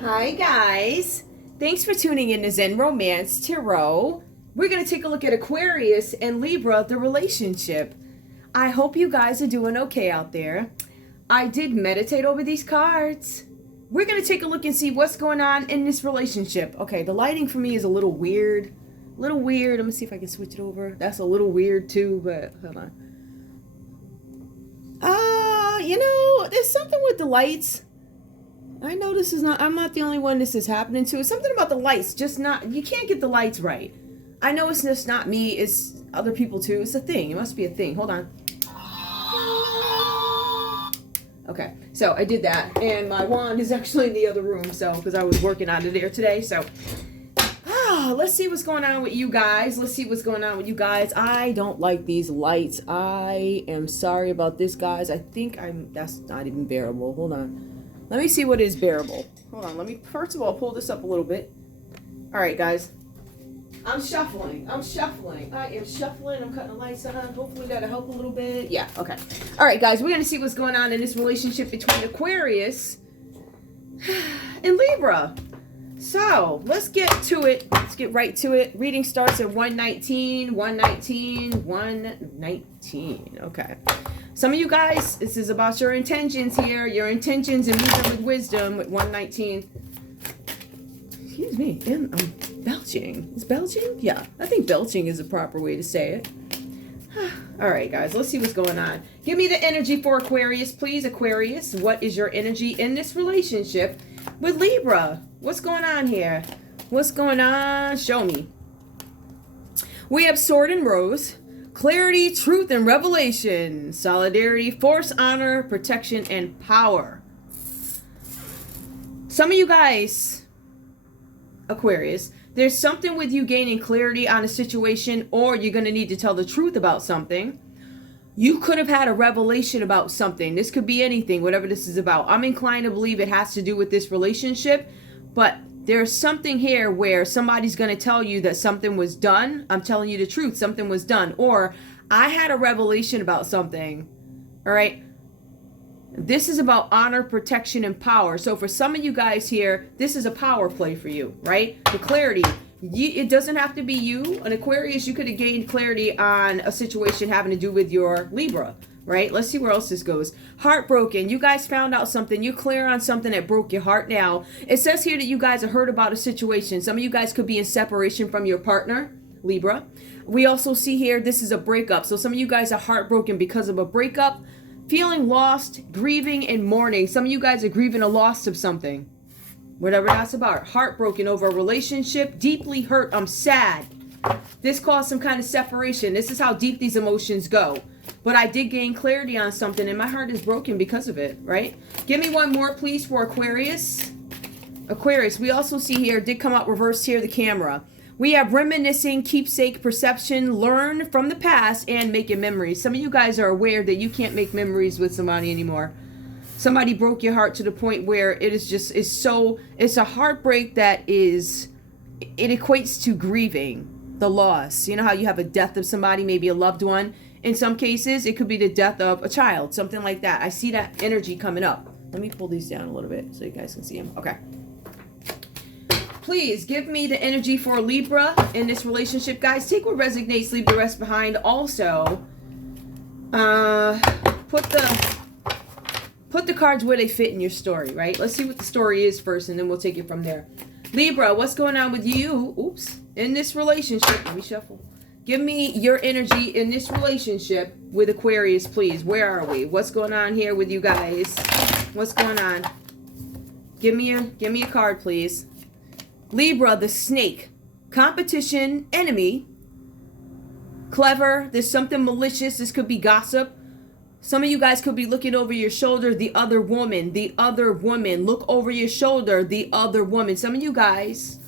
Hi guys, thanks for tuning in to Zen Romance Tarot. We're going to take a look at Aquarius and Libra, the relationship. I hope you guys are doing okay out there. I did meditate over these cards. We're going to take a look and see what's going on in this relationship. Okay, the lighting for me is a little weird. Let me see if I can switch it over. That's a little weird too, but hold on. There's something with the lights. I know I'm not the only one this is happening to. It's something about the lights, you can't get the lights right. I know it's just not me, it's other people too. It's a thing, it must be a thing. Hold on. Okay, so I did that, and my wand is actually in the other room, because I was working out of there today, let's see what's going on with you guys. I don't like these lights. I am sorry about this, guys. That's not even bearable. Hold on. Let me see what is bearable. Hold on. Let me, first of all, pull this up a little bit. All right, guys. I'm shuffling. I am shuffling. I'm cutting the lights on. Hopefully that'll help a little bit. Yeah, okay. All right, guys. We're going to see what's going on in this relationship between Aquarius and Libra. So, let's get to it. Let's get right to it. Reading starts at 119. Okay. Some of you guys, this is about your intentions here. Your intentions and moving with wisdom with 119. Excuse me. I'm belching. Is belching? Yeah. I think belching is a proper way to say it. All right, guys. Let's see what's going on. Give me the energy for Aquarius, please. Aquarius, what is your energy in this relationship with Libra? What's going on here? What's going on? Show me. We have Sword and Rose. Clarity, truth, and revelation. Solidarity, force, honor, protection, and power. Some of you guys, Aquarius, there's something with you gaining clarity on a situation, or you're going to need to tell the truth about something. You could have had a revelation about something. This could be anything, whatever this is about. I'm inclined to believe it has to do with this relationship, but there's something here where somebody's going to tell you that something was done. I'm telling you the truth. Something was done. Or I had a revelation about something. All right. This is about honor, protection, and power. So for some of you guys here, this is a power play for you, right? The clarity. It doesn't have to be you. An Aquarius, you could have gained clarity on a situation having to do with your Libra. Right? Let's see where else this goes. Heartbroken. You guys found out something. You're clear on something that broke your heart now. It says here that you guys have heard about a situation. Some of you guys could be in separation from your partner, Libra. We also see here this is a breakup. So some of you guys are heartbroken because of a breakup, feeling lost, grieving, and mourning. Some of you guys are grieving a loss of something. Whatever that's about. Heartbroken over a relationship. Deeply hurt. I'm sad. This caused some kind of separation. This is how deep these emotions go. But I did gain clarity on something, and my heart is broken because of it, right? Give me one more, please, for Aquarius. Aquarius, we also see here, did come out reversed here, the camera. We have reminiscing, keepsake, perception, learn from the past, and making memories. Some of you guys are aware that you can't make memories with somebody anymore. Somebody broke your heart to the point where it is just, it's a heartbreak that it equates to grieving the loss. You know how you have a death of somebody, maybe a loved one? In some cases, it could be the death of a child, something like that. I see that energy coming up. Let me pull these down a little bit so you guys can see them. Okay. Please give me the energy for Libra in this relationship, guys. Take what resonates, leave the rest behind. Also, put the cards where they fit in your story, right? Let's see what the story is first, and then we'll take it from there. Libra, what's going on with you? Oops. In this relationship. Let me shuffle. Give me your energy in this relationship with Aquarius, please. Where are we? What's going on here with you guys? What's going on? Give me a card, please. Libra, the snake. Competition, enemy. Clever. There's something malicious. This could be gossip. Some of you guys could be looking over your shoulder. The other woman. Look over your shoulder. The other woman. Some of you guys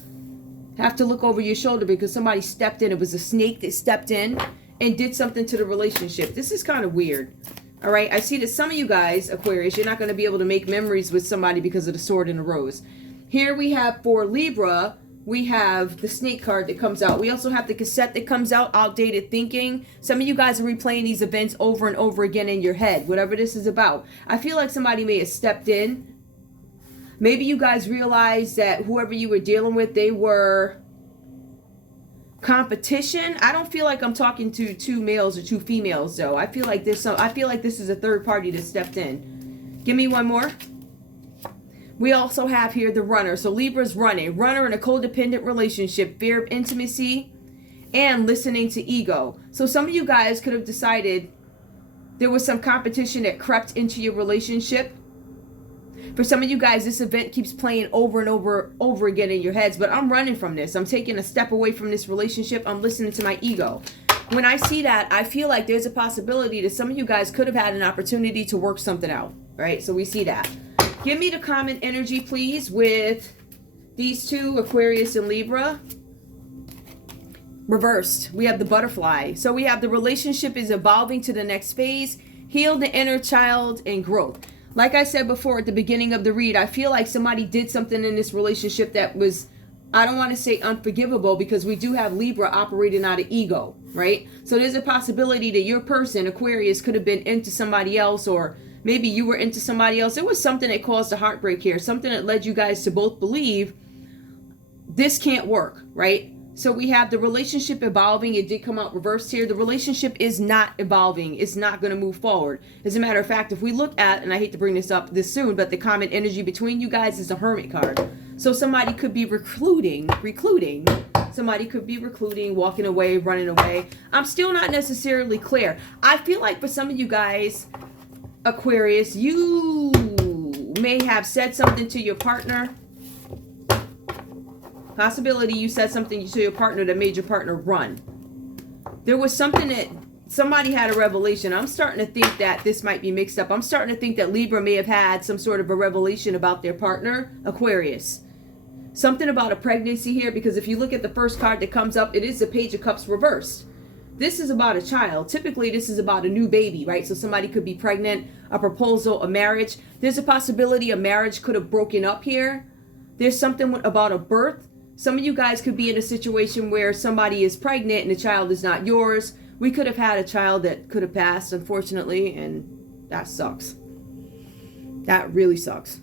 have to look over your shoulder because somebody stepped in. It was a snake that stepped in and did something to the relationship. This is kind of weird. All right. I see that some of you guys, Aquarius, you're not going to be able to make memories with somebody because of the sword and the rose. Here we have for Libra, we have the snake card that comes out. We also have the cassette that comes out, outdated thinking. Some of you guys are replaying these events over and over again in your head, whatever this is about. I feel like somebody may have stepped in. Maybe you guys realize that whoever you were dealing with, they were competition. I don't feel like I'm talking to two males or two females though. I feel like this is a third party that stepped in. Give me one more. We also have here the runner. So Libra's running. Runner in a codependent relationship, fear of intimacy, and listening to ego. So some of you guys could have decided there was some competition that crept into your relationship. For some of you guys, this event keeps playing over and over again in your heads, but I'm running from this. I'm taking a step away from this relationship. I'm listening to my ego. When I see that, I feel like there's a possibility that some of you guys could have had an opportunity to work something out, right? So we see that. Give me the common energy, please, with these two, Aquarius and Libra. Reversed, we have the butterfly. So we have the relationship is evolving to the next phase, heal the inner child, and growth. Like I said before at the beginning of the read, I feel like somebody did something in this relationship that was, I don't want to say unforgivable, because we do have Libra operating out of ego, right? So there's a possibility that your person, Aquarius, could have been into somebody else, or maybe you were into somebody else. There was something that caused a heartbreak here, something that led you guys to both believe this can't work, right? So we have the relationship evolving. It did come out reversed here. The relationship is not evolving. It's not going to move forward. As a matter of fact, if we look at, and I hate to bring this up this soon, but the common energy between you guys is the Hermit card. So somebody could be recluding. Somebody could be recluding, walking away, running away. I'm still not necessarily clear. I feel like for some of you guys, Aquarius, you may have said something to your partner. Possibility you said something to your partner that made your partner run. There was something that somebody had a revelation. I'm starting to think that this might be mixed up. I'm starting to think that Libra may have had some sort of a revelation about their partner, Aquarius. Something about a pregnancy here, because if you look at the first card that comes up, it is the Page of Cups reversed. This is about a child. Typically, this is about a new baby, right? So somebody could be pregnant, a proposal, a marriage. There's a possibility a marriage could have broken up here. There's something about a birth. Some of you guys could be in a situation where somebody is pregnant and the child is not yours. We could have had a child that could have passed, unfortunately, and that sucks. That really sucks.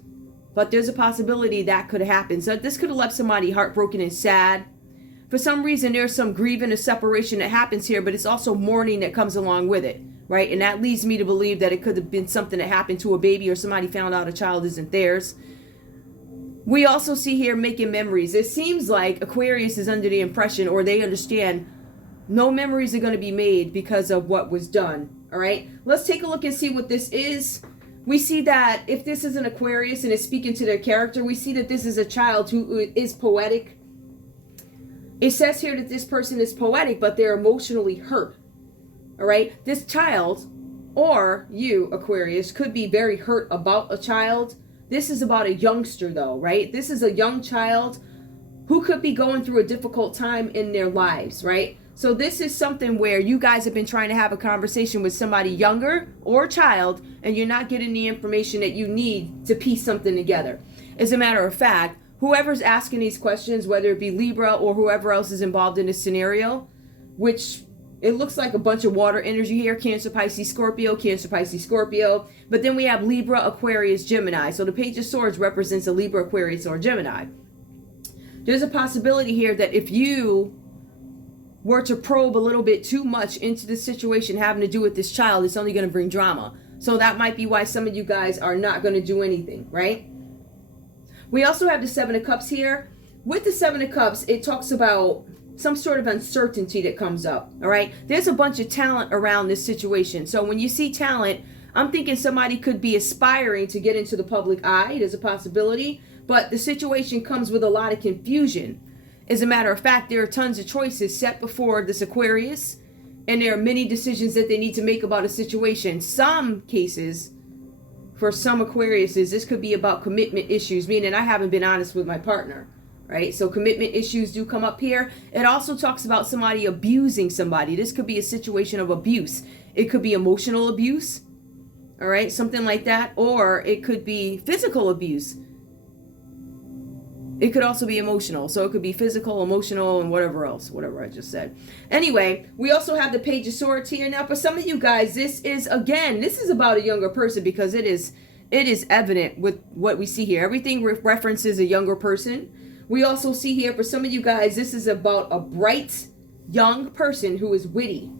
But there's a possibility that could have happened. So this could have left somebody heartbroken and sad. For some reason, there's some grieving or separation that happens here, but it's also mourning that comes along with it, right? And that leads me to believe that it could have been something that happened to a baby, or somebody found out a child isn't theirs. We also see here making memories. It seems like Aquarius is under the impression, or they understand, no memories are going to be made because of what was done. All right, let's take a look and see what this is. We see that if this is an Aquarius and is speaking to their character, we see that this is a child who is poetic. It says here that this person is poetic, but they're emotionally hurt. All right, this child, or you, Aquarius, could be very hurt about a child. This is about a youngster though, right? This is a young child who could be going through a difficult time in their lives, right? So this is something where you guys have been trying to have a conversation with somebody younger or a child, and you're not getting the information that you need to piece something together. As a matter of fact, whoever's asking these questions, whether it be Libra or whoever else is involved in this scenario, which it looks like a bunch of water energy here, Cancer, Pisces, Scorpio, Cancer, Pisces, Scorpio. But then we have Libra, Aquarius, Gemini. So the Page of Swords represents a Libra, Aquarius, or Gemini. There's a possibility here that if you were to probe a little bit too much into the situation having to do with this child, it's only going to bring drama. So that might be why some of you guys are not going to do anything, right? We also have the Seven of Cups here. With the Seven of Cups, it talks about some sort of uncertainty that comes up, all right? There's a bunch of talent around this situation. So when you see talent, I'm thinking somebody could be aspiring to get into the public eye. There's a possibility, but the situation comes with a lot of confusion. As a matter of fact, there are tons of choices set before this Aquarius, and there are many decisions that they need to make about a situation. Some cases, for some Aquariuses, this could be about commitment issues, meaning I haven't been honest with my partner. Right? So commitment issues do come up here. It also talks about somebody abusing somebody. This could be a situation of abuse. It could be emotional abuse. All right? Something like that. Or it could be physical abuse. It could also be emotional. So it could be physical, emotional, and whatever else. Whatever I just said. Anyway, we also have the Page of Swords here. Now, for some of you guys, this is about a younger person, because it is it is evident with what we see here. Everything references a younger person. We also see here, for some of you guys, this is about a bright young person who is witty.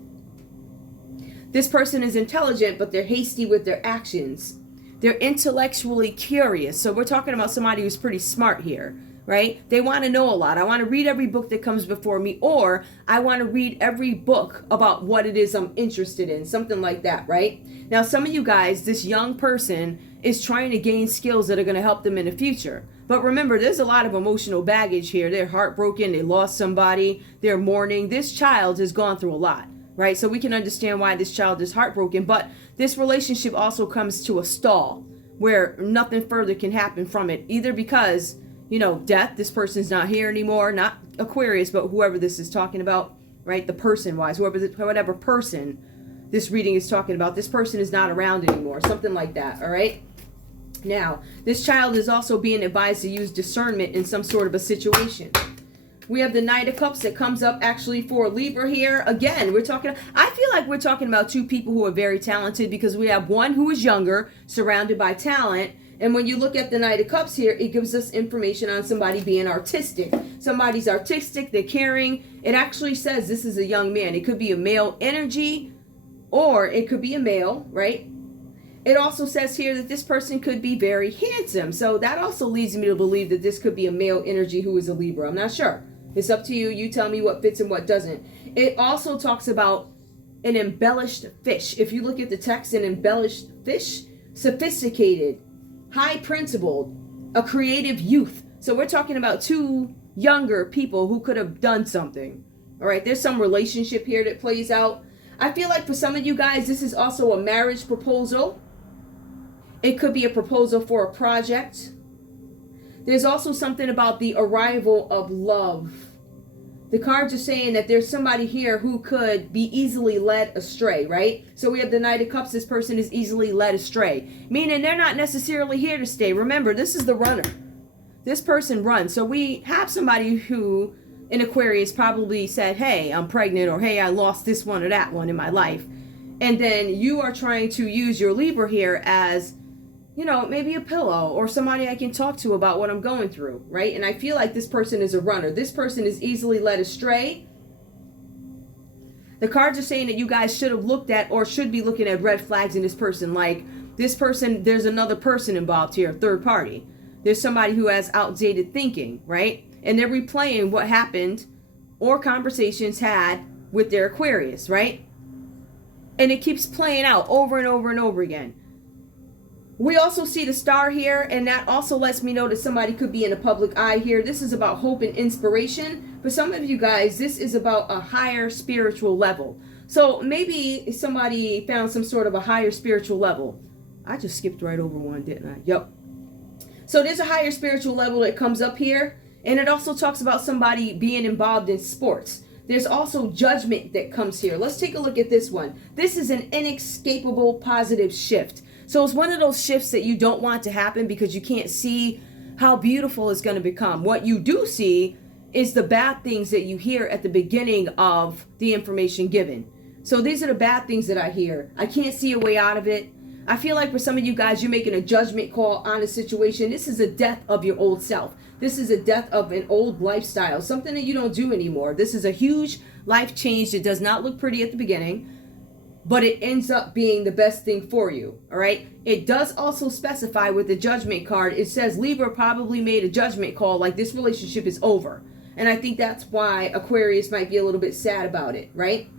This person is intelligent, but they're hasty with their actions. They're intellectually curious. So we're talking about somebody who's pretty smart here, right? They want to know a lot. I want to read every book that comes before me, or I want to read every book about what it is I'm interested in, something like that, right? Now, some of you guys, this young person is trying to gain skills that are going to help them in the future. But remember, there's a lot of emotional baggage here. They're heartbroken. They lost somebody. They're mourning. This child has gone through a lot, right? So we can understand why this child is heartbroken. But this relationship also comes to a stall where nothing further can happen from it, either because, you know, death, this person's not here anymore, not Aquarius, but whoever this is talking about, right? The person-wise, whatever person this reading is talking about, this person is not around anymore, something like that, all right? Now, this child is also being advised to use discernment in some sort of a situation. We have the Knight of Cups that comes up actually for Libra here. Again, I feel like we're talking about two people who are very talented, because we have one who is younger, surrounded by talent. And when you look at the Knight of Cups here, it gives us information on somebody being artistic. Somebody's artistic, they're caring. It actually says this is a young man. It could be a male energy, or it could be a male, right? It also says here that this person could be very handsome. So that also leads me to believe that this could be a male energy who is a Libra. I'm not sure. It's up to you. You tell me what fits and what doesn't. It also talks about an embellished fish. If you look at the text, an embellished fish, sophisticated, high principled, a creative youth. So we're talking about two younger people who could have done something. All right, there's some relationship here that plays out. I feel like for some of you guys, this is also a marriage proposal. It could be a proposal for a project. There's also something about the arrival of love. The cards are saying that there's somebody here who could be easily led astray, right? So we have the Knight of Cups. This person is easily led astray, meaning they're not necessarily here to stay. Remember, this is the runner. This person runs. So we have somebody who, in Aquarius, probably said, hey, I'm pregnant, or hey, I lost this one or that one in my life. And then you are trying to use your Libra here as, you know, maybe a pillow or somebody I can talk to about what I'm going through, right? And I feel like this person is a runner. This person is easily led astray. The cards are saying that you guys should have looked at, or should be looking at, red flags in this person. Like, this person, there's another person involved here, third party. There's somebody who has outdated thinking, right? And they're replaying what happened or conversations had with their Aquarius, right? And it keeps playing out over and over and over again. We also see the star here, and that also lets me know that somebody could be in a public eye here. This is about hope and inspiration. For some of you guys, this is about a higher spiritual level. So maybe somebody found some sort of a higher spiritual level. I just skipped right over one, didn't I? Yep. So there's a higher spiritual level that comes up here, and it also talks about somebody being involved in sports. There's also judgment that comes here. Let's take a look at this one. This is an inescapable positive shift. So it's one of those shifts that you don't want to happen because you can't see how beautiful it's going to become. What you do see is the bad things that you hear at the beginning of the information given. So these are the bad things that I hear. I can't see a way out of it. I feel like for some of you guys, you're making a judgment call on a situation. This is a death of your old self. This is a death of an old lifestyle, something that you don't do anymore. This is a huge life change that does not look pretty at the beginning, but it ends up being the best thing for you, all right? It does also specify with the judgment card, it says Libra probably made a judgment call, like this relationship is over. And I think that's why Aquarius might be a little bit sad about it, right?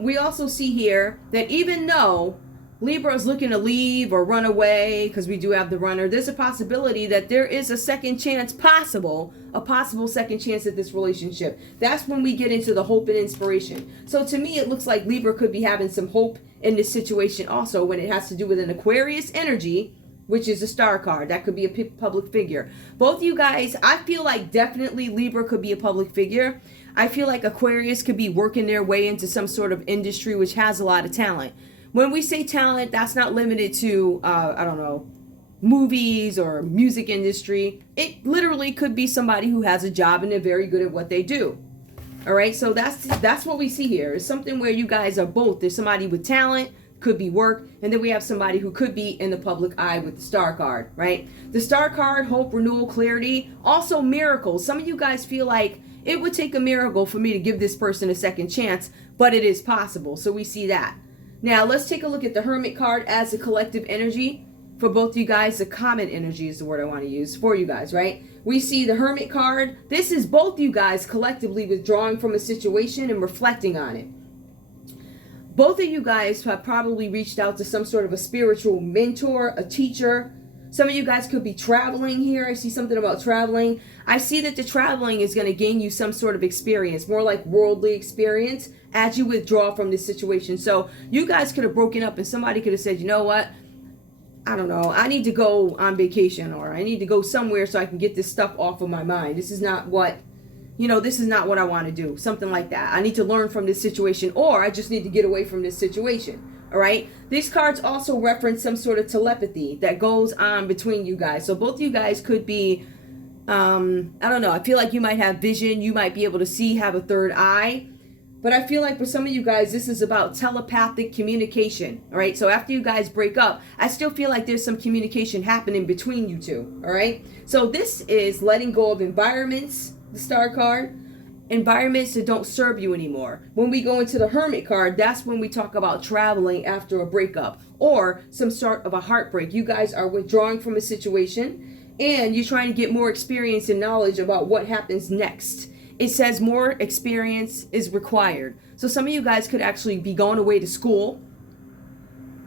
We also see here that even though Libra is looking to leave or run away, because we do have the runner, there's a possibility that there is a second chance possible, a possible second chance at this relationship. That's when we get into the hope and inspiration. So to me, it looks like Libra could be having some hope in this situation also, when it has to do with an Aquarius energy, which is a star card. That could be a public figure. Both you guys, I feel like definitely Libra could be a public figure. I feel like Aquarius could be working their way into some sort of industry which has a lot of talent. When we say talent, that's not limited to, I don't know, movies or music industry. It literally could be somebody who has a job and they're very good at what they do. All right, so that's what we see here. It's something where you guys are both. There's somebody with talent, could be work, and then we have somebody who could be in the public eye with the Star card, right? The Star card, hope, renewal, clarity, also miracles. Some of you guys feel like it would take a miracle for me to give this person a second chance, but it is possible. So we see that. Now let's take a look at the Hermit card as a collective energy. For both of you guys, the common energy is the word I want to use for you guys, right? We see the Hermit card. This is both you guys collectively withdrawing from a situation and reflecting on it. Both of you guys have probably reached out to some sort of a spiritual mentor, a teacher. Some of you guys could be traveling here. I see something about traveling. I see that the traveling is going to gain you some sort of experience, more like worldly experience, as you withdraw from this situation. So you guys could have broken up and somebody could have said, you know what? I don't know, I need to go on vacation, or I need to go somewhere so I can get this stuff off of my mind. This is not what, this is not what I want to do. Something like that. I need to learn from this situation, or I just need to get away from this situation. All right. These cards also reference some sort of telepathy that goes on between you guys. So both of you guys could be, I don't know. I feel like you might have vision. You might be able to see, have a third eye. But I feel like for some of you guys, this is about telepathic communication, all right? So after you guys break up, I still feel like there's some communication happening between you two, all right? So this is letting go of environments, the Star card, environments that don't serve you anymore. When we go into the Hermit card, that's when we talk about traveling after a breakup or some sort of a heartbreak. You guys are withdrawing from a situation and you're trying to get more experience and knowledge about what happens next. It says more experience is required. So some of you guys could actually be going away to school.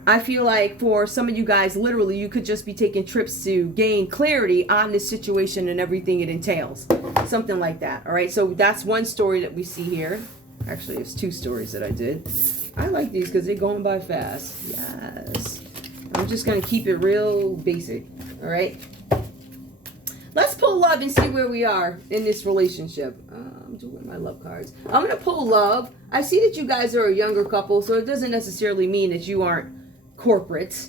I feel like for some of you guys, literally, you could just be taking trips to gain clarity on this situation and everything it entails. Something like that. All right. So that's one story that we see here. Actually, it's two stories that I did. I like these because they're going by fast. Yes. I'm just going to keep it real basic. All right. Let's pull love and see where we are in this relationship. I'm doing my love cards. I'm going to pull love. I see that you guys are a younger couple, so it doesn't necessarily mean that you aren't corporate.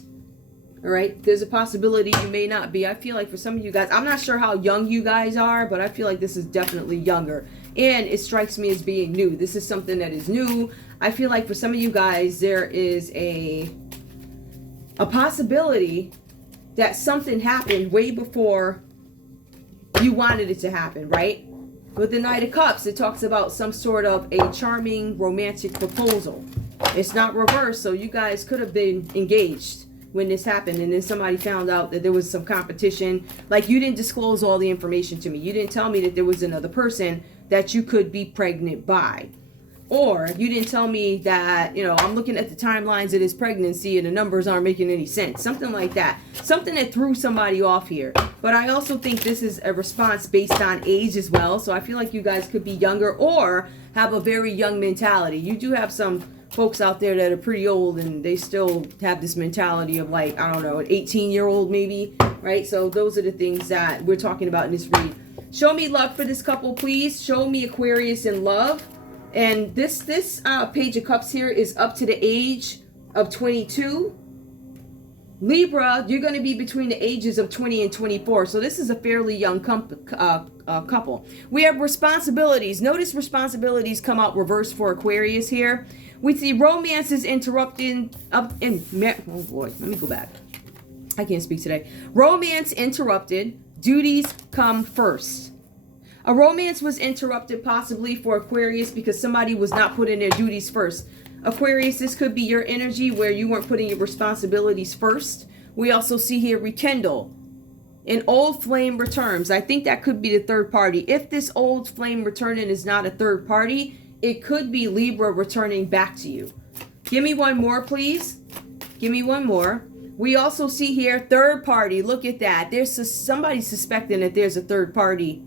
All right? There's a possibility you may not be. I feel like for some of you guys, I'm not sure how young you guys are, but I feel like this is definitely younger. And it strikes me as being new. This is something that is new. I feel like for some of you guys, there is a possibility that something happened way before you wanted it to happen, right? With the Knight of Cups, it talks about some sort of a charming romantic proposal. It's not reversed, so you guys could have been engaged when this happened, and then somebody found out that there was some competition. Like, you didn't disclose all the information to me. You didn't tell me that there was another person that you could be pregnant by. Or you didn't tell me that, I'm looking at the timelines of this pregnancy and the numbers aren't making any sense. Something like that. Something that threw somebody off here. But I also think this is a response based on age as well. So I feel like you guys could be younger or have a very young mentality. You do have some folks out there that are pretty old and they still have this mentality of, like, I don't know, an 18-year-old maybe, right? So those are the things that we're talking about in this read. Show me love for this couple, please. Show me Aquarius in love. And this Page of Cups here is up to the age of 22. Libra, you're going to be between the ages of 20 and 24. So this is a fairly young couple. We have responsibilities. Notice responsibilities come out reversed for Aquarius here. We see romance is interrupted. Oh boy, let me go back. I can't speak today. Romance interrupted. Duties come first. A romance was interrupted possibly for Aquarius because somebody was not putting their duties first. Aquarius, this could be your energy where you weren't putting your responsibilities first. We also see here rekindle. An old flame returns. I think that could be the third party. If this old flame returning is not a third party, it could be Libra returning back to you. Give me one more, please. Give me one more. We also see here third party. Look at that. There's somebody suspecting that there's a third party.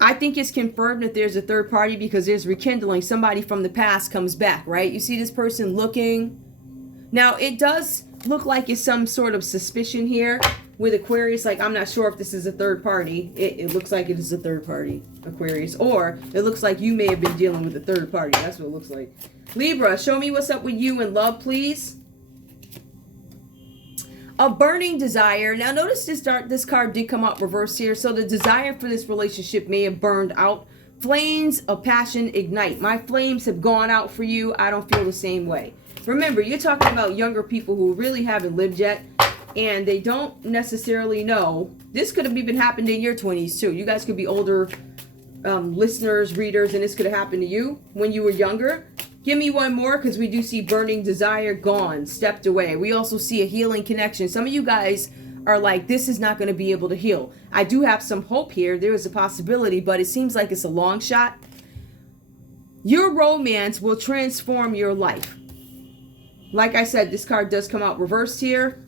I think it's confirmed that there's a third party because there's rekindling. Somebody from the past comes back, right? You see this person looking. Now, it does look like it's some sort of suspicion here with Aquarius. Like, I'm not sure if this is a third party. It looks like it is a third party, Aquarius. Or it looks like you may have been dealing with a third party. That's what it looks like. Libra, show me what's up with you in love, please. A burning desire. Now notice this card did come out reversed here. So the desire for this relationship may have burned out. Flames of passion ignite. My flames have gone out for you. I don't feel the same way. Remember, you're talking about younger people who really haven't lived yet, and they don't necessarily know. This could have even happened in your 20s too. You guys could be older listeners, readers, and this could have happened to you when you were younger. Give me one more, because we do see burning desire, gone, stepped away. We also see a healing connection. Some of you guys are like, this is not going to be able to heal. I do have some hope here. There is a possibility, but it seems like it's a long shot. Your romance will transform your life. Like I said, this card does come out reversed here.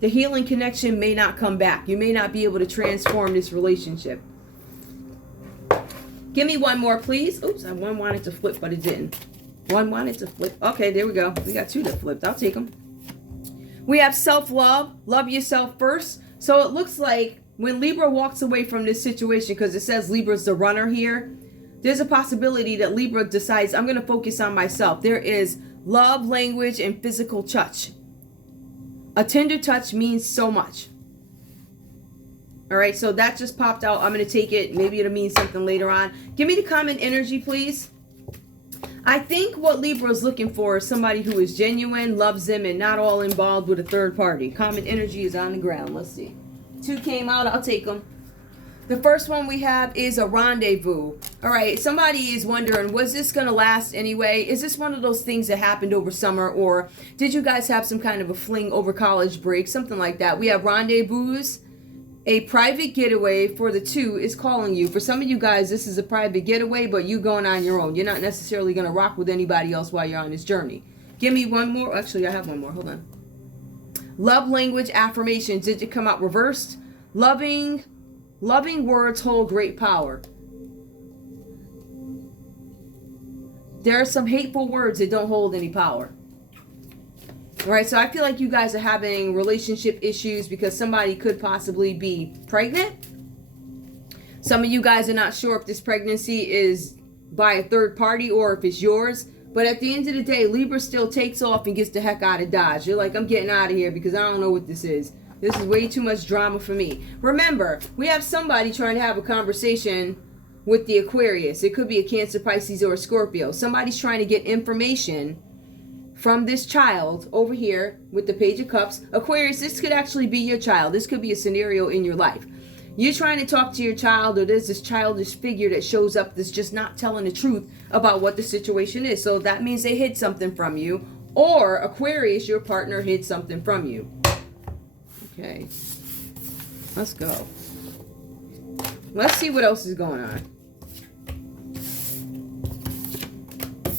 The healing connection may not come back. You may not be able to transform this relationship. Give me one more, please. Oops, one wanted to flip, but it didn't. One wanted to flip. Okay, there we go. We got two that flipped. I'll take them. We have self-love. Love yourself first. So it looks like when Libra walks away from this situation, because it says Libra's the runner here, there's a possibility that Libra decides, I'm going to focus on myself. There is love, language, and physical touch. A tender touch means so much. All right, so that just popped out. I'm going to take it. Maybe it'll mean something later on. Give me the common energy, please. I think what Libra is looking for is somebody who is genuine, loves them, and not all involved with a third party. Common energy is on the ground. Let's see. Two came out. I'll take them. The first one we have is a rendezvous. All right, somebody is wondering, was this going to last anyway? Is this one of those things that happened over summer? Or did you guys have some kind of a fling over college break? Something like that. We have rendezvous. A private getaway for the two is calling you. For some of you guys, this is a private getaway, but you going on your own. You're not necessarily going to rock with anybody else while you're on this journey. Give me one more. Actually, I have one more. Hold on. Love language affirmations. Did it come out reversed? Loving words hold great power. There are some hateful words that don't hold any power. All right, so I feel like you guys are having relationship issues because somebody could possibly be pregnant. Some of you guys are not sure if this pregnancy is by a third party or if it's yours. But at the end of the day, Libra still takes off and gets the heck out of Dodge. You're like, I'm getting out of here because I don't know what this is. This is way too much drama for me. Remember, we have somebody trying to have a conversation with the Aquarius. It could be a Cancer, Pisces, or a Scorpio. Somebody's trying to get information from this child over here with the Page of Cups. Aquarius, this could actually be your child. This could be a scenario in your life. You're trying to talk to your child, or there's this childish figure that shows up that's just not telling the truth about what the situation is. So that means they hid something from you, or Aquarius, your partner, hid something from you. Okay, let's go. Let's see what else is going on.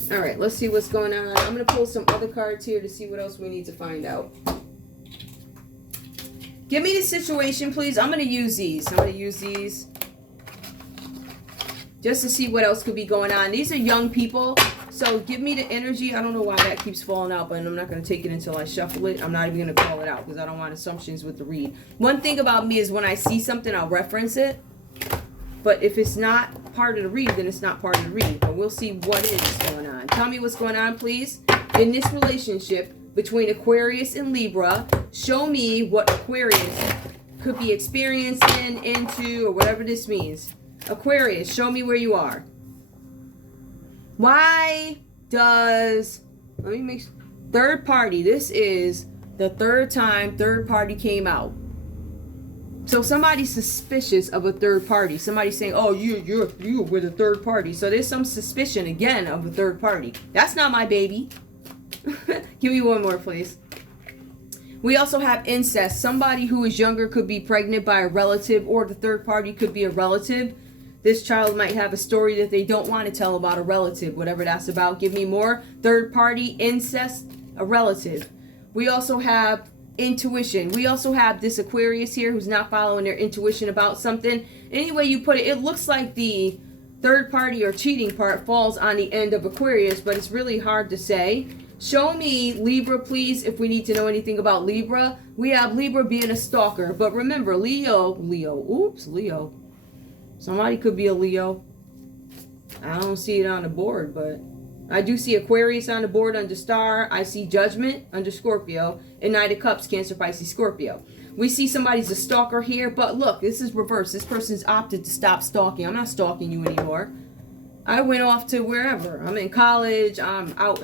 All right, let's see what's going on. I'm going to pull some other cards here to see what else we need to find out. Give me the situation, please. I'm going to use these. Just to see what else could be going on. These are young people, so give me the energy. I don't know why that keeps falling out, but I'm not going to take it until I shuffle it. I'm not even going to call it out because I don't want assumptions with the read. One thing about me is when I see something, I'll reference it. But if it's not part of the read, then it's not part of the read. But we'll see what is going on. Tell me what's going on, please. In this relationship between Aquarius and Libra, show me what Aquarius could be experiencing into, or whatever this means. Aquarius, show me where you are. Why does, let me make, third party. This is the third time third party came out. So somebody's suspicious of a third party. Somebody's saying, oh, you with a third party. So there's some suspicion, again, of a third party. That's not my baby. Give me one more, please. We also have incest. Somebody who is younger could be pregnant by a relative, or the third party could be a relative. This child might have a story that they don't want to tell about a relative, whatever that's about. Give me more. Third party, incest, a relative. We also have intuition. We also have this Aquarius here who's not following their intuition about something. Any way you put it, it looks like the third party or cheating part falls on the end of Aquarius, but it's really hard to say. Show me Libra, please, if we need to know anything about Libra. We have Libra being a stalker, but remember, Leo. Somebody could be a Leo. I don't see it on the board, but I do see Aquarius on the board under Star. I see Judgment under Scorpio. And Knight of Cups, Cancer, Pisces, Scorpio. We see somebody's a stalker here. But look, this is reverse. This person's opted to stop stalking. I'm not stalking you anymore. I went off to wherever. I'm in college. I'm out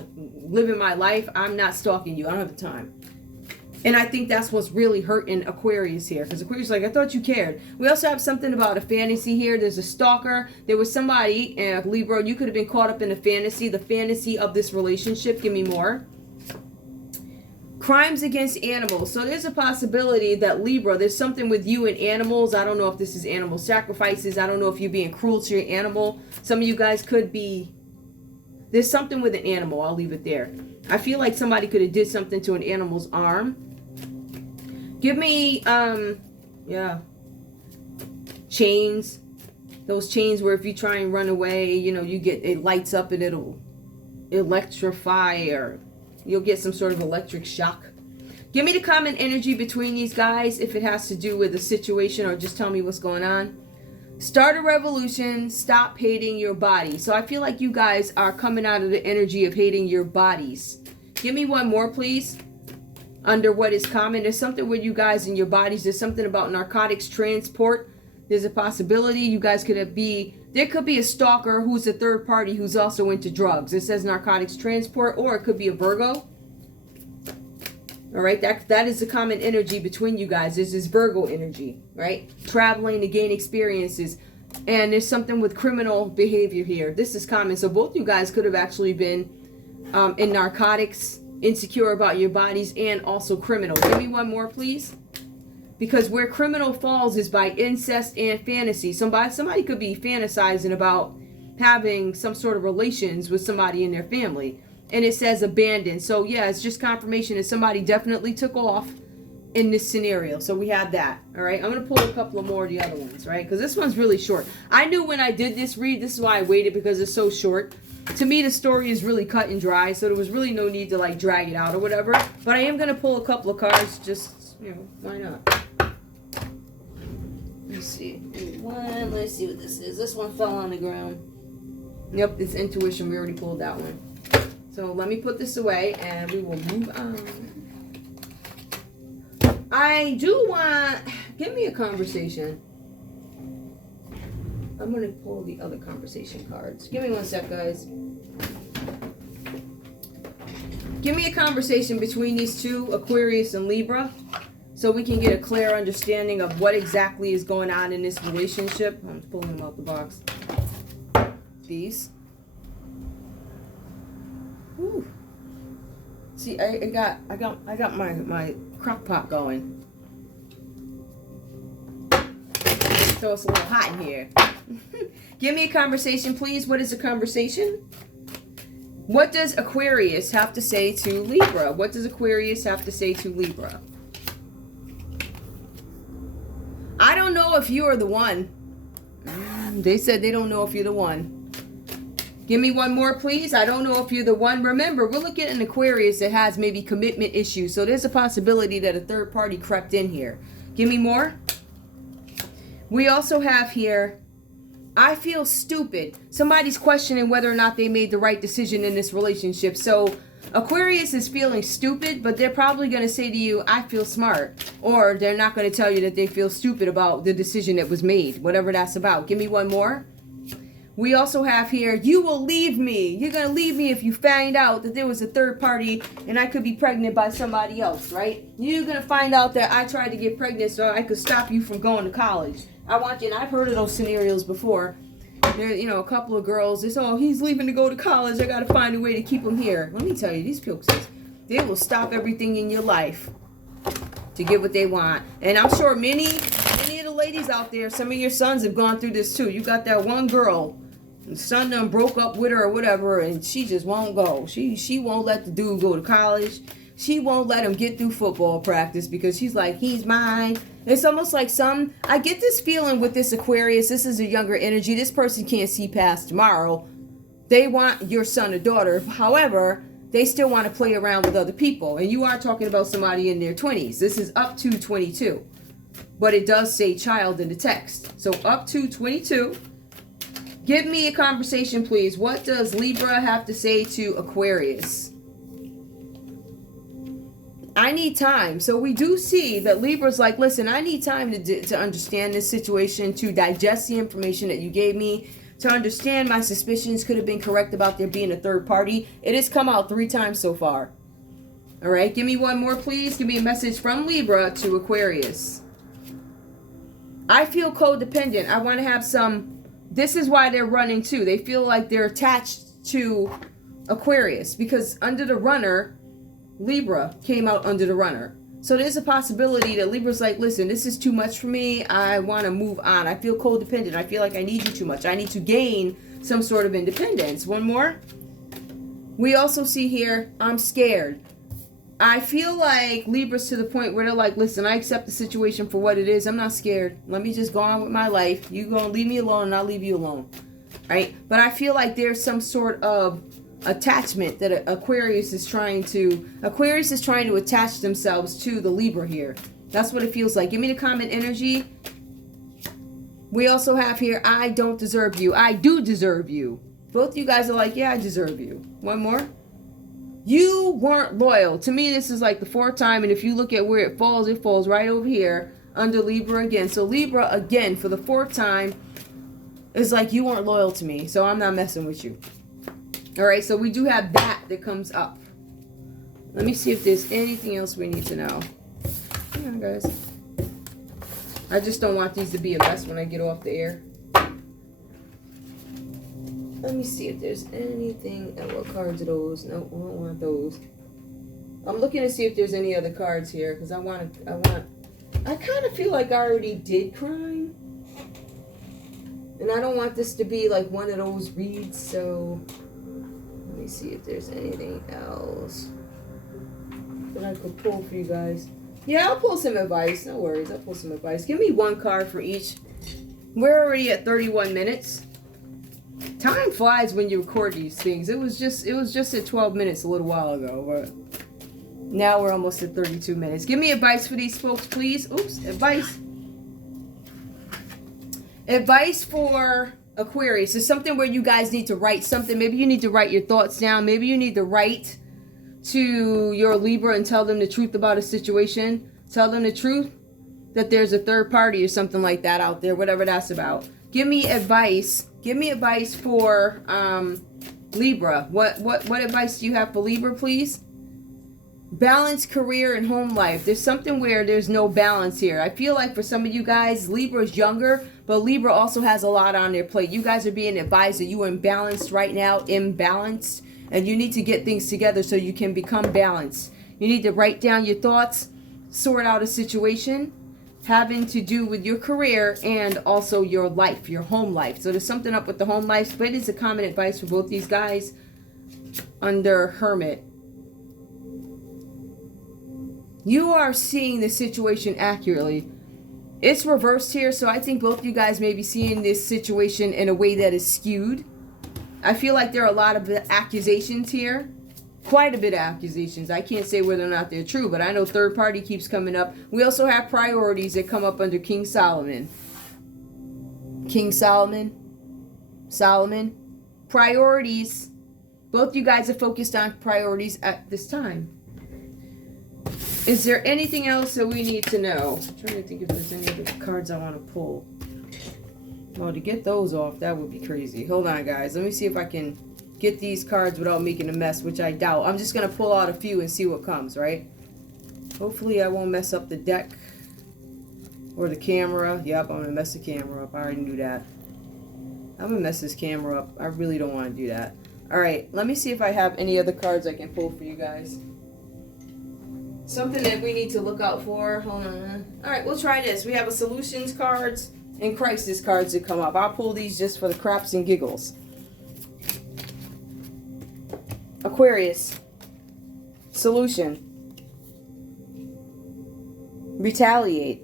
living my life. I'm not stalking you. I don't have the time. And I think that's what's really hurting Aquarius here. Because Aquarius is like, I thought you cared. We also have something about a fantasy here. There's a stalker. There was somebody, and Libra, you could have been caught up in a fantasy. The fantasy of this relationship. Give me more. Crimes against animals. So there's a possibility that Libra, there's something with you and animals. I don't know if this is animal sacrifices. I don't know if you're being cruel to your animal. Some of you guys could be... There's something with an animal. I'll leave it there. I feel like somebody could have did something to an animal's arm. Give me, chains. Those chains where if you try and run away, you know, you get, it lights up and it'll electrify, or you'll get some sort of electric shock. Give me the common energy between these guys if it has to do with a situation, or just tell me what's going on. Start a revolution. Stop hating your body. So I feel like you guys are coming out of the energy of hating your bodies. Give me one more, please. Under what is common, there's something with you guys in your bodies. There's something about narcotics transport. There's a possibility you guys could be, there could be a stalker who's a third party who's also into drugs. It says narcotics transport, or it could be a Virgo. All right, that is the common energy between you guys. There's this Virgo energy, right? Traveling to gain experiences. And there's something with criminal behavior here. This is common. So both you guys could have actually been in narcotics, insecure about your bodies, and also criminal. Give me one more, please. Because where criminal falls is by incest and fantasy. Somebody could be fantasizing about having some sort of relations with somebody in their family. And it says abandoned. So yeah, it's just confirmation that somebody definitely took off in this scenario. So we had that. All right, I'm going to pull a couple of more of the other ones, right? Because this one's really short. I knew when I did this read, this is why I waited, because it's so short. To me, the story is really cut and dry, so there was really no need to like drag it out or whatever. But I am going to pull a couple of cards, just, you know, why not? Let's see. Let's see what this is. This one fell on the ground. Yep, it's intuition. We already pulled that one. So let me put this away and we will move on. I do want... Give me a conversation. I'm going to pull the other conversation cards. Give me one sec, guys. Give me a conversation between these two, Aquarius and Libra, so we can get a clear understanding of what exactly is going on in this relationship. I'm pulling them out the box. These. Ooh. See, I got my crock pot going. So it's a little hot in here. Give me a conversation, please. What is a conversation? What does Aquarius have to say to Libra? What does Aquarius have to say to Libra? I don't know if you are the one. They said they don't know if you're the one. Give me one more, please. I don't know if you're the one. Remember, we're looking at an Aquarius that has maybe commitment issues. So there's a possibility that a third party crept in here. Give me more. We also have here, I feel stupid. Somebody's questioning whether or not they made the right decision in this relationship. So Aquarius is feeling stupid, but they're probably going to say to you, I feel smart. Or they're not going to tell you that they feel stupid about the decision that was made, whatever that's about. Give me one more. We also have here, you will leave me. You're going to leave me if you find out that there was a third party and I could be pregnant by somebody else, right? You're going to find out that I tried to get pregnant so I could stop you from going to college. I want you, and I've heard of those scenarios before. There, you know, a couple of girls, they say, oh, he's leaving to go to college. I got to find a way to keep him here. Let me tell you, these people, they will stop everything in your life to get what they want. And I'm sure many of the ladies out there, some of your sons have gone through this too. You got that one girl, the son done broke up with her or whatever, and she just won't go. She won't let the dude go to college. She won't let him get through football practice because she's like, he's mine. It's almost like I get this feeling with this Aquarius. This is a younger energy. This person can't see past tomorrow. They want your son or daughter. However, they still want to play around with other people. And you are talking about somebody in their 20s. This is up to 22. But it does say child in the text. So up to 22. Give me a conversation, please. What does Libra have to say to Aquarius? I need time. So we do see that Libra's like, listen, I need time to understand this situation, to digest the information that you gave me, to understand my suspicions could have been correct about there being a third party. It has come out 3 times so far. All right, give me one more, please. Give me a message from Libra to Aquarius. I feel codependent. I want to have some... This is why they're running too. They feel like they're attached to Aquarius because under the runner, Libra came out under the runner. So there's a possibility that Libra's like, listen, this is too much for me. I want to move on. I feel codependent. I feel like I need you too much. I need to gain some sort of independence. One more. We also see here, I'm scared. I feel like Libra's to the point where they're like, listen, I accept the situation for what it is. I'm not scared. Let me just go on with my life. You go and leave me alone and I'll leave you alone. Right? But I feel like there's some sort of attachment that Aquarius is trying to attach themselves to the Libra here. That's what it feels like. Give me the comment energy. We also have here, I don't deserve you. I do deserve you. Both you guys are like, yeah, I deserve you. One more. You weren't loyal. To me, this is like the 4th time, and if you look at where it falls right over here under Libra again. So Libra again for the 4th time is like, you weren't loyal to me, so I'm not messing with you. All right, so we do have that comes up. Let me see if there's anything else we need to know. Hang on, guys. I just don't want these to be a mess when I get off the air. Let me see if there's anything. What cards are those? No, I don't want those. I'm looking to see if there's any other cards here because I kind of feel like I already did crime. And I don't want this to be like one of those reads, so let me see if there's anything else that I could pull for you guys. Yeah, I'll pull some advice. No worries, I'll pull some advice. Give me one card for each. We're already at 31 minutes. Time flies when you record these things. It was just at 12 minutes a little while ago, but now we're almost at 32 minutes. Give me advice for these folks, please. Oops, advice. Advice for Aquarius is something where you guys need to write something. Maybe you need to write your thoughts down. Maybe you need to write to your Libra and tell them the truth about a situation. Tell them the truth that there's a third party or something like that out there, whatever that's about. Give me advice. Give me advice for Libra. What advice do you have for Libra, please? Balance career and home life. There's something where there's no balance here. I feel like for some of you guys, Libra is younger, but Libra also has a lot on their plate. You guys are being advised that you are imbalanced right now, imbalanced, and you need to get things together so you can become balanced. You need to write down your thoughts, sort out a situation having to do with your career and also your life, your home life. So there's something up with the home life, but it's a common advice for both these guys under Hermit. You are seeing the situation accurately. It's reversed here, so I think both of you guys may be seeing this situation in a way that is skewed. I feel like there are a lot of accusations here. Quite a bit of accusations. I can't say whether or not they're true, but I know third party keeps coming up. We also have priorities that come up under King Solomon. King Solomon. Solomon. Priorities. Both you guys are focused on priorities at this time. Is there anything else that we need to know? I'm trying to think if there's any other cards I want to pull. Well, to get those off, that would be crazy. Hold on, guys. Let me see if I can get these cards without making a mess, which I doubt. I'm just going to pull out a few and see what comes, right? Hopefully I won't mess up the deck or the camera. Yep, I'm going to mess the camera up. I already knew that. I'm going to mess this camera up. I really don't want to do that. All right, let me see if I have any other cards I can pull for you guys. Something that we need to look out for. Hold on. All right, we'll try this. We have a solutions cards and crisis cards that come up. I'll pull these just for the craps and giggles. Aquarius. Solution. Retaliate.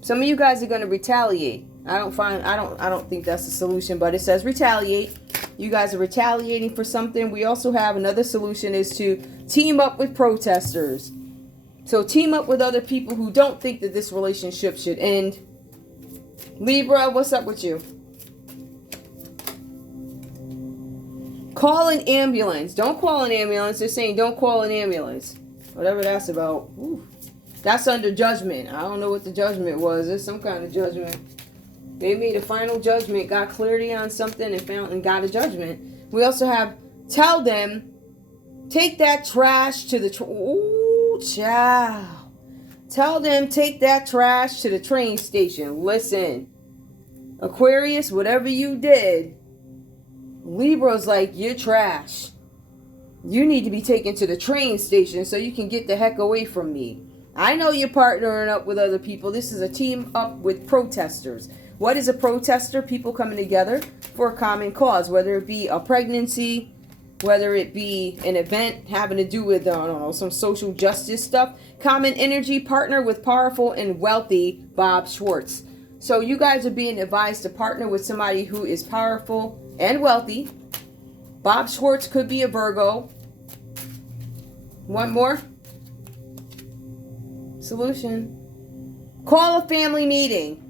Some of you guys are going to retaliate. I don't think that's the solution, but it says retaliate. You guys are retaliating for something. We also have another solution is to team up with protesters. So team up with other people who don't think that this relationship should end. Libra, what's up with you? Call an ambulance. Don't call an ambulance. They're saying don't call an ambulance. Whatever that's about. Ooh. That's under judgment. I don't know what the judgment was. There's some kind of judgment. They made a final judgment, got clarity on something, and got a judgment. We also have tell them, take that trash to the ooh, child. Tell them, take that trash to the train station. Listen, Aquarius, whatever you did, Libra's like, you're trash. You need to be taken to the train station so you can get the heck away from me. I know you're partnering up with other people. This is a team up with protesters. What is a protester? People coming together for a common cause, whether it be a pregnancy, whether it be an event having to do with, I don't know, some social justice stuff. Common energy, partner with powerful and wealthy Bob Schwartz. So you guys are being advised to partner with somebody who is powerful and wealthy. Bob Schwartz could be a Virgo. One more. Solution. Call a family meeting.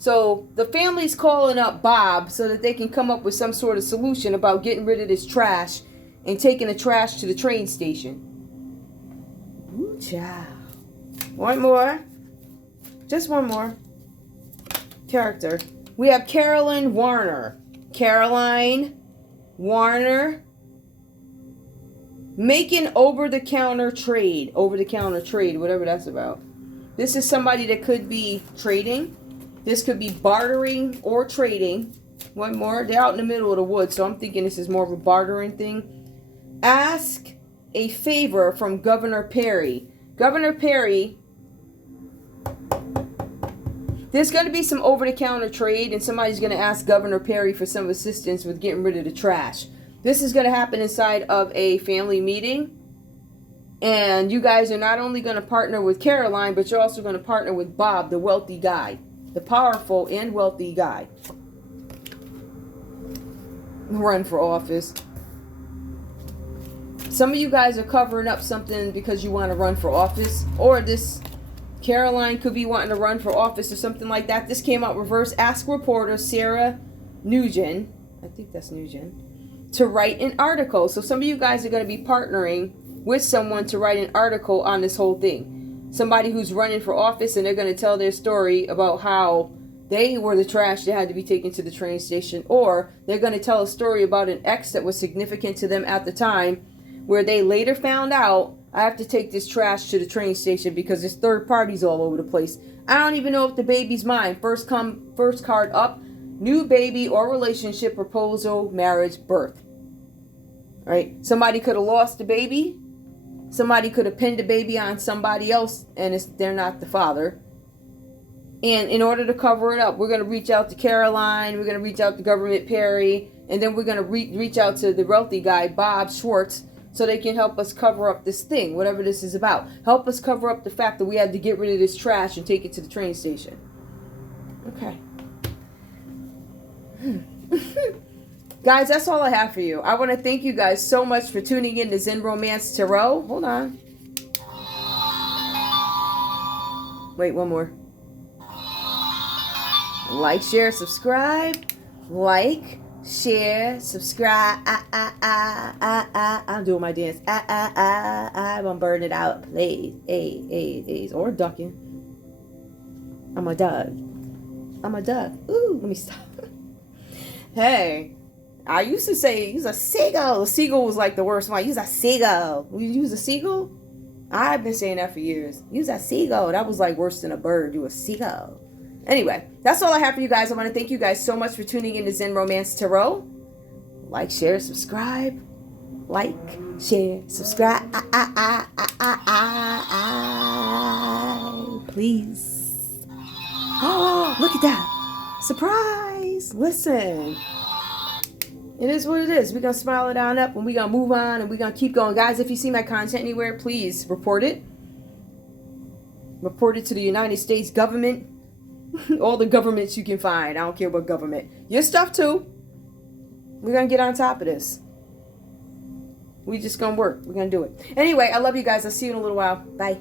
So the family's calling up Bob so that they can come up with some sort of solution about getting rid of this trash and taking the trash to the train station. Ooh, child. One more. Just one more. Character. We have Caroline Warner. Caroline Warner. Making over-the-counter trade. Over-the-counter trade, whatever that's about. This is somebody that could be trading. This could be bartering or trading. One more. They're out in the middle of the woods, so I'm thinking this is more of a bartering thing. Ask a favor from Governor Perry. Governor Perry, there's going to be some over-the-counter trade, and somebody's going to ask Governor Perry for some assistance with getting rid of the trash. This is going to happen inside of a family meeting. And you guys are not only going to partner with Caroline, but you're also going to partner with Bob, the wealthy guy. The powerful and wealthy guy. Run for office. Some of you guys are covering up something because you want to run for office. Or this Caroline could be wanting to run for office or something like that. This came out reverse. Ask reporter Sarah Nugent. I think that's Nugent. To write an article. So some of you guys are going to be partnering with someone to write an article on this whole thing. Somebody who's running for office, and they're going to tell their story about how they were the trash that had to be taken to the train station. Or they're going to tell a story about an ex that was significant to them at the time, where they later found out, I have to take this trash to the train station because there's third parties all over the place. I don't even know if the baby's mine. First card up. New baby or relationship, proposal, marriage, birth. Right? Somebody could have lost the baby. Somebody could have pinned the baby on somebody else, and they're not the father. And in order to cover it up, we're going to reach out to Caroline. We're going to reach out to Governor Perry. And then we're going to reach out to the wealthy guy, Bob Schwartz, so they can help us cover up this thing, whatever this is about. Help us cover up the fact that we had to get rid of this trash and take it to the train station. Okay. Guys, that's all I have for you. I want to thank you guys so much for tuning in to Zen Romance Tarot. Hold on. Wait, one more. Like, share, subscribe. Like, share, subscribe. I'm doing my dance. I'm burning it out. Please. Or ducking. I'm a duck. Ooh, let me stop. Hey. I used to say, use a seagull. A seagull was like the worst one. Use a seagull. Will you use a seagull? I've been saying that for years. Use a seagull. That was like worse than a bird. Do a seagull. Anyway, that's all I have for you guys. I want to thank you guys so much for tuning in to Zen Romance Tarot. Like, share, subscribe. Like, share, subscribe. Please. Oh, look at that. Surprise. Listen. It is what it is. We're going to smile it on up and we're going to move on and we're going to keep going. Guys, if you see my content anywhere, please report it. Report it to the United States government. All the governments you can find. I don't care what government. Your stuff too. We're going to get on top of this. We just going to work. We're going to do it. Anyway, I love you guys. I'll see you in a little while. Bye.